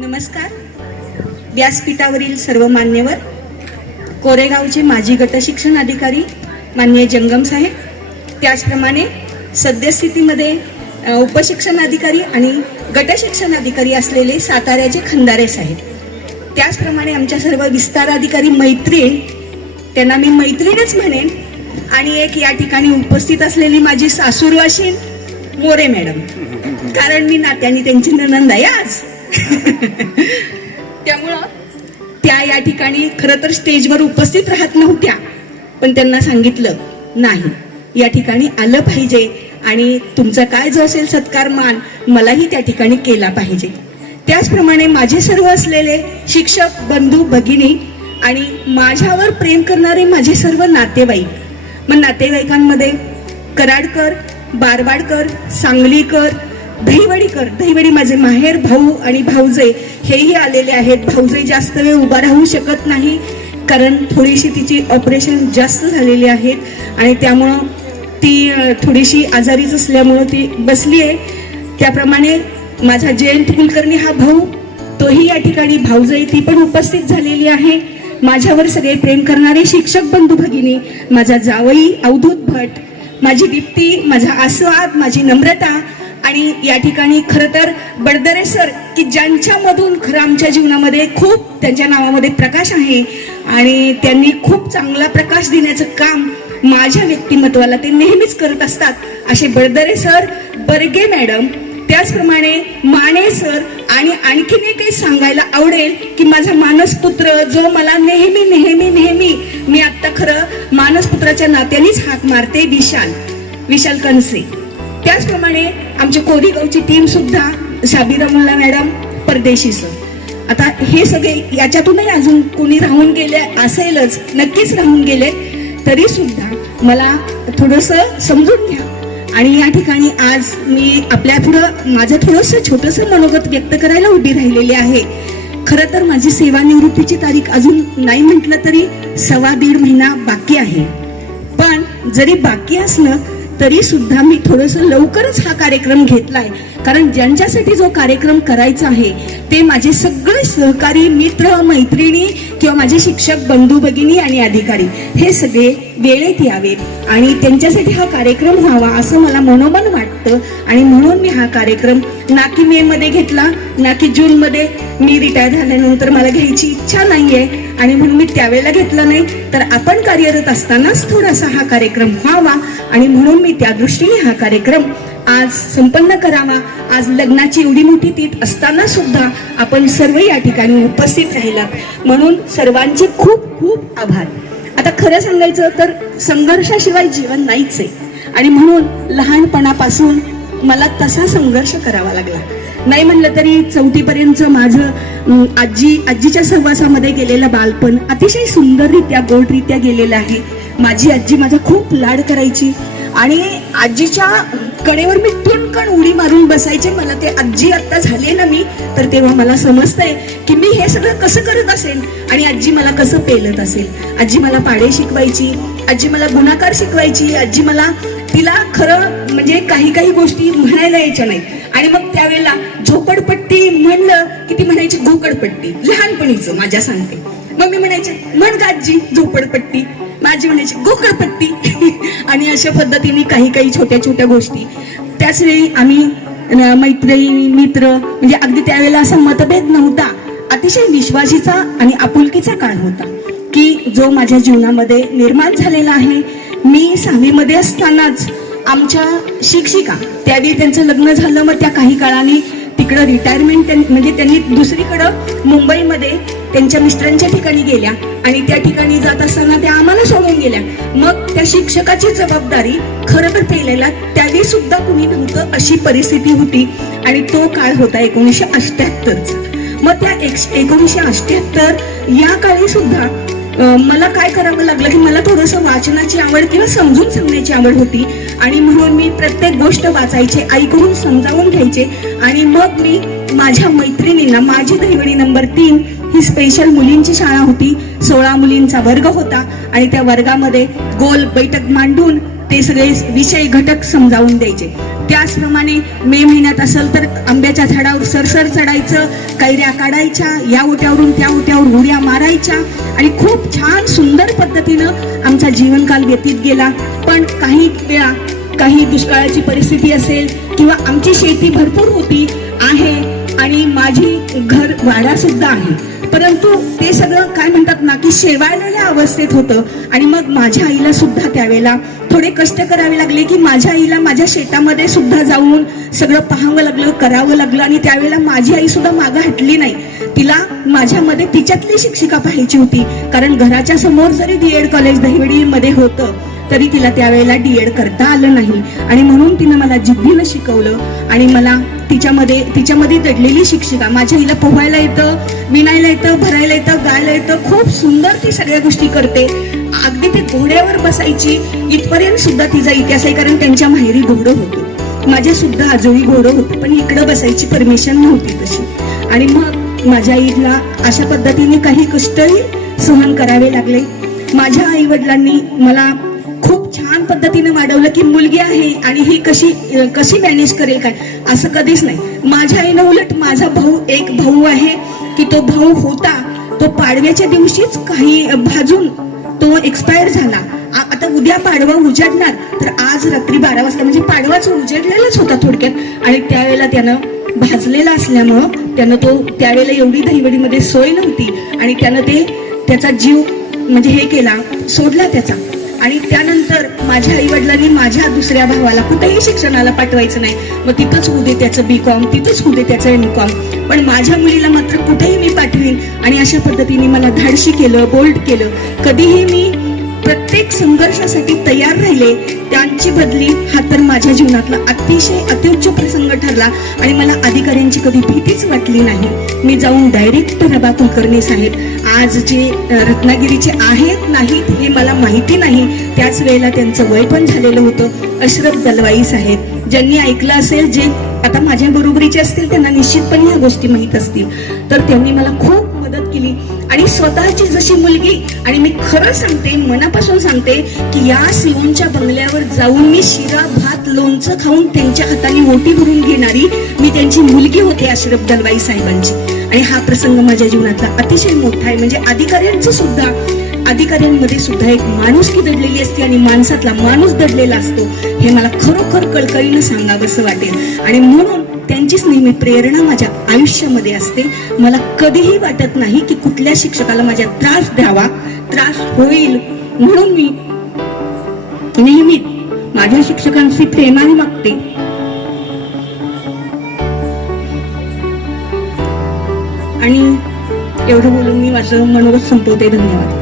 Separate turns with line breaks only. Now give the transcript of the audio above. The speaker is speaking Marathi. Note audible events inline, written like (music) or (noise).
नमस्कार. व्यासपीठावरील सर्व मान्यवर कोरेगावचे माजी गट शिक्षण अधिकारी मान्य जंगम साहेब त्याचप्रमाणे सद्यस्थितीमध्ये उपशिक्षण अधिकारी आणि गट शिक्षण अधिकारी असलेले साताऱ्याचे खंदारे साहेब. त्याचप्रमाणे आमच्या सर्व विस्तार अधिकारी मैत्रीण त्यांना मी मैत्रीणच म्हणेन आणि एक या ठिकाणी उपस्थित असलेली माझी सासूर मोरे मॅडम. कारण मी नात्याने त्यांची ननंद आहे आज. (laughs) त्यामुळं त्या या ठिकाणी खरं तर स्टेजवर उपस्थित राहत नव्हत्या. पण त्यांना सांगितलं नाही या ठिकाणी आलं पाहिजे आणि तुमचा काय जो असेल सत्कार मान मलाही त्या ठिकाणी केला पाहिजे. त्याचप्रमाणे माझे सर्व असलेले शिक्षक बंधू भगिनी आणि माझ्यावर प्रेम करणारे माझे सर्व नातेवाईक. मग नातेवाईकांमध्ये कराडकर बारबाडकर सांगलीकर दहिवडीकर दहिवडी माझे माहेर भाऊ आणि भाऊजे हेही आलेले आहेत. भाऊजे जास्त वेळ उभा राहू शकत नाही कारण थोडीशी तिची ऑपरेशन जास्त झालेली आहेत आणि त्यामुळं ती थोडीशी आजारीच असल्यामुळं ती बसली आहे. त्याप्रमाणे माझा जयंत कुलकर्णी हा भाऊ तोही या ठिकाणी भाऊजाई ती पण उपस्थित झालेली आहे. माझ्यावर सगळे प्रेम करणारे शिक्षक बंधू भगिनी माझा जावई अवधूत भट माझी दीप्ती माझा आस्वाद माझी नम्रता आणि या ठिकाणी खरं तर बडदरे सर की ज्यांच्यामधून खरं आमच्या जीवनामध्ये खूप त्यांच्या नावामध्ये प्रकाश आहे आणि त्यांनी खूप चांगला प्रकाश देण्याचं काम माझ्या व्यक्तिमत्वाला ते नेहमीच करत असतात असे बडदरे सर बर्गे मॅडम. त्याचप्रमाणे माने सर आणि आणखीन एक काही सांगायला आवडेल की माझा मानसपुत्र जो मला नेहमी नेहमी नेहमी मी आत्ता खरं मानसपुत्राच्या नात्यानेच हाक मारते विशाल. विशाल कनसे. त्याचप्रमाणे आमची कोरीगावची टीम सुद्धा साबिरा मुल्ला मॅडम परदेशी सर आता हे सगळे याच्यातूनही अजून कोणी राहून गेले असेलच नक्कीच राहून गेले तरी सुद्धा मला थोडस समजून घ्या. आणि या ठिकाणी आज मी आपल्या पुढं माझं थोडंसं छोटंसं मनोगत व्यक्त करायला उभी राहिलेली आहे. खरं तर माझी सेवानिवृत्तीची तारीख अजून नाही म्हटलं तरी सव्वा दीड महिना बाकी आहे. पण जरी बाकी असलं तरी सुद्धा मी थोडस लवकरच हा कार्यक्रम घेतलाय. कारण ज्यांच्यासाठी जो कार्यक्रम करायचा आहे ते माझे सगळे सहकारी मित्र मैत्रिणी किंवा माझे शिक्षक बंधू भगिनी आणि अधिकारी हे सगळे वेळेत यावेत. आणि त्यांच्यासाठी हा कार्यक्रम व्हावा असं मला मनोमन वाटतं. आणि म्हणून मी हा कार्यक्रम ना की मे मध्ये घेतला. ना की जून मध्ये मी रिटायर झाल्यानंतर मला घ्यायची इच्छा नाहीये आणि म्हणून मी त्यावेळेला घेतलं नाही. तर आपण कार्यरत असतानाच थोडासा हा कार्यक्रम व्हावा आणि म्हणून मी त्या दृष्टीने हा कार्यक्रम आज संपन्न करावा. आज लग्नाची एवढी मोठी तीत असताना सुद्धा आपण सर्व या ठिकाणी उपस्थित राहिला म्हणून सर्वांचे खूप खूप आभार. आता खरं सांगायचं तर संघर्षाशिवाय जीवन नाहीच आहे. आणि म्हणून लहानपणापासून मला तसा संघर्ष करावा लागला. नाही म्हणलं तरी चौथीपर्यंत माझं आजी आजीच्या सहवासामध्ये गेलेलं बालपण अतिशय सुंदररित्या गोडरित्या गेलेलं आहे. माझी आजी माझा खूप लाड करायची आणि आजीच्या कडेवर मी टुणकण उडी मारून बसायचे. मला ते आजी आता झाले ना मी तर तेव्हा मला समजतंय की मी हे सगळं कसं करत असेल आणि आजी मला कसं पेलत असेल. आजी मला पाडे शिकवायची आजी मला गुणाकार शिकवायची आजी मला तिला खरं म्हणजे काही काही गोष्टी म्हणायला यायच्या नाही. आणि मग त्यावेळेला झोपडपट्टी म्हणलं की ती म्हणायची गोकडपट्टी लहानपणीचं माझ्या सांगते. मग मी म्हणायचे म्हण का आजी झोपडपट्टी. माझी म्हणायची गोकडपट्टी. (laughs) आणि अशा पद्धतीने काही काही छोट्या छोट्या गोष्टी. त्याच वेळी आम्ही मैत्रिणी मित्र म्हणजे अगदी त्यावेळेला असा मतभेद नव्हता. अतिशय विश्वासीचा आणि आपुलकीचा काळ होता की जो माझ्या जीवनामध्ये निर्माण झालेला आहे. मी सहावीमध्ये असतानाच आमच्या शिक्षिका त्यावेळी त्यांचं लग्न झालं मग त्या काही काळाने तिकडं रिटायरमेंट म्हणजे त्यांनी दुसरीकडं मुंबईमध्ये त्यांच्या मिस्टरांच्या ठिकाणी गेल्या आणि त्या ठिकाणी जात असताना त्या आम्हाला सोडून गेल्या. मग त्या शिक्षकाची जबाबदारी खरं तर पेलेला त्यावेळी सुद्धा कुणी नव्हतं अशी परिस्थिती होती आणि तो काळ होता एकोणीसशे अष्ट्याहत्तरचा मग त्या एकोणीसशे अष्ट्याहत्तर या काळी सुद्धा मला काय करावं लागलं की मला थोडंसं वाचनाची आवड किंवा समजून सांगण्याची आवड होती आणि म्हणून मी प्रत्येक गोष्ट वाचायचे ऐकून समजावून घ्यायचे आणि मग मी माझ्या मैत्रिणींना माझी दैवणी नंबर तीन ही स्पेशल मुलींची शाळा होती. सोळा मुलींचा वर्ग होता आणि त्या वर्गामध्ये गोल बैठक मांडून ते सगळे विषय घटक समजावून द्यायचे. त्याचप्रमाणे मे महिन्यात असेल तर आंब्याच्या झाडावर सरसर चढायचं कैऱ्या काढायच्या या ओट्यावरून त्या ओट्यावर उड्या मारायच्या आणि खूप छान सुंदर पद्धतीनं आमचा जीवनकाल व्यतीत गेला. पण काही वेळा काही दुष्काळाची परिस्थिती असेल किंवा आमची शेती भरपूर होती आहे आणि माझी घर वाडा सुद्धा आहे. परंतु ते सगळं काय म्हणतात ना की शेवाळलेल्या अवस्थेत होतं. आणि मग माझ्या आईला सुद्धा त्यावेळेला थोडे कष्ट करावे लागले की माझ्या आईला माझ्या शेतामध्ये सुद्धा जाऊन सगळं पाहावं लागलं करावं लागलं. आणि त्यावेळेला माझी आई सुद्धा मागं हटली नाही. तिला माझ्यामध्ये तिच्यातली शिक्षिका पाहायची होती. कारण घराच्या समोर जरी डी एड कॉलेज दहिवडीमध्ये होतं तरी तिला त्यावेळेला डी एड करता आलं नाही. आणि म्हणून तिनं मला जिद्दीनं शिकवलं. आणि मला तिच्यामध्ये तिच्यामध्ये दडलेली शिक्षिका. माझ्या हिला पोहायला येतं विणायला येतं भरायला येतं गायला येतं. खूप सुंदर ती सगळ्या गोष्टी करते. अगदी ती घोड्यावर बसायची इथपर्यंत सुद्धा तिचा इतिहास आहे कारण त्यांच्या माहेरी घोडं होतं. माझे सुद्धा आजोळी घोडं होतं पण इकडं बसायची परमिशन नव्हती तशी. आणि मग माझ्या आईला अशा पद्धतीने काही कष्टही सहन करावे लागले. माझ्या आई वडिलांनी मला छान पद्धतीने वाढवलं की मुलगी आहे आणि ही कशी कशी मॅनेज करेल काय असं कधीच नाही. माझ्या आईनं उलट माझा भाऊ एक भाऊ आहे की तो भाऊ होता तो पाडव्याच्या दिवशीच काही भाजून तो एक्सपायर झाला. आता उद्या पाडवा उजाडणार तर आज रात्री बारा वाजता म्हणजे पाडवाच उजाडलेलाच होता थोडक्यात. आणि त्यावेळेला त्यानं भाजलेला असल्यामुळं त्यानं तो त्यावेळेला एवढी दहीवडीमध्ये सोय नव्हती. आणि त्यानं ते त्याचा जीव म्हणजे हे केला सोडला त्याचा. आणि त्यानंतर माझ्या आई वडिलांनी माझ्या दुसऱ्या भावाला कुठेही शिक्षणाला पाठवायचं नाही. मग तिथंच उदे त्याचं बी कॉम तिथंच होऊ दे त्याचं एम कॉम पण माझ्या मुलीला मात्र कुठेही मी पाठवीन. आणि अशा पद्धतीने मला धाडशी केलं बोल्ड केलं. कधीही मी प्रत्येक संघर्षासाठी तयार राहिले त्यांची बदली हा तर माझ्या जीवनातला अतिशय अत्युच्च प्रसंग ठरला आणि मला अधिकाऱ्यांची कधी भीतीच वाटली नाही. मी जाऊन डायरेक्ट रबा कुलकर्णी साहेब. आज जे रत्नागिरीचे आहेत नाहीत हे मला माहिती नाही त्याच वेळेला त्यांचं वय पण झालेलं होतं. अशरफ दलवाई साहेब. ज्यांनी ऐकलं असेल जे आता माझ्या बरोबरीचे असतील त्यांना निश्चितपणे ह्या गोष्टी माहीत असतील. तर त्यांनी मला खूप मदत केली. आणि स्वतःची जशी मुलगी आणि मी खरं सांगते मनापासून सांगते की या सिओनच्या बंगल्यावर जाऊन मी शिरा भात लोणचं खाऊन त्यांच्या हाताने ओटी भरून घेणारी मी त्यांची मुलगी होते अशरफ दलवाई साहेबांची. आणि हा प्रसंग माझ्या जीवनातला अतिशय मोठा आहे. म्हणजे अधिकाऱ्यांचं सुद्धा अधिकाऱ्यांमध्ये सुद्धा एक माणूस की दडलेली असते आणि माणसातला माणूस दडलेला असतो हे मला खरोखर कळकळीनं सांगावंसं वाटेल. आणि म्हणून त्यांचीच नेहमी प्रेरणा माझ्या आयुष्यामध्ये असते. मला कधीही वाटत नाही की कुठल्या शिक्षकाला माझ्या त्रास द्यावा. त्रास होईल. म्हणून मी नेहमी माझ्या शिक्षकांशी प्रेमाने मागते आणि एवढं बोलून मी माझं मनोगत संपवते. धन्यवाद.